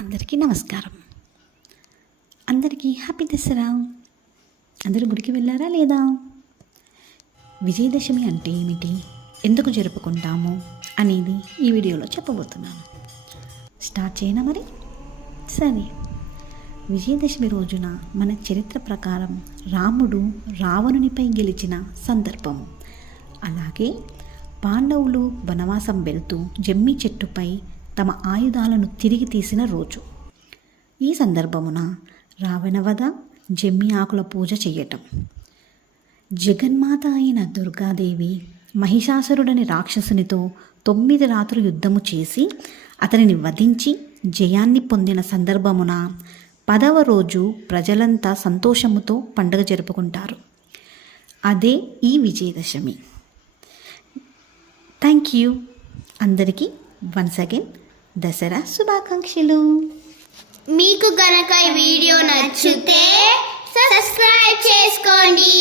అందరికీ నమస్కారం. అందరికీ హ్యాపీ దసరా. అందరూ గుడికి వెళ్ళారా లేదా? విజయదశమి అంటే ఏమిటి, ఎందుకు జరుపుకుంటాము అనేది ఈ వీడియోలో చెప్పబోతున్నాను. స్టార్ట్ చేయనా మరి? సరే. విజయదశమి రోజున మన చరిత్ర ప్రకారం రాముడు రావణునిపై గెలిచిన సందర్భం. అలాగే పాండవులు వనవాసం వెళ్తూ జమ్మి చెట్టుపై తమ ఆయుధాలను తిరిగి తీసిన రోజు. ఈ సందర్భమున రావణవధ, జమ్మి ఆకుల పూజ చేయటం, జగన్మాత అయిన దుర్గాదేవి మహిషాసురుడని రాక్షసునితో 9 రాత్రులు యుద్ధము చేసి అతనిని వధించి జయాన్ని పొందిన సందర్భమున 10వ రోజు ప్రజలంతా సంతోషముతో పండుగ జరుపుకుంటారు. అదే ఈ విజయదశమి. Thank you. అందరికీ వన్స్ అగైన్ దసరా శుభాకాంక్షలు. మీకు గనక ఈ వీడియో నచ్చితే సబ్స్క్రైబ్ చేసుకోండి.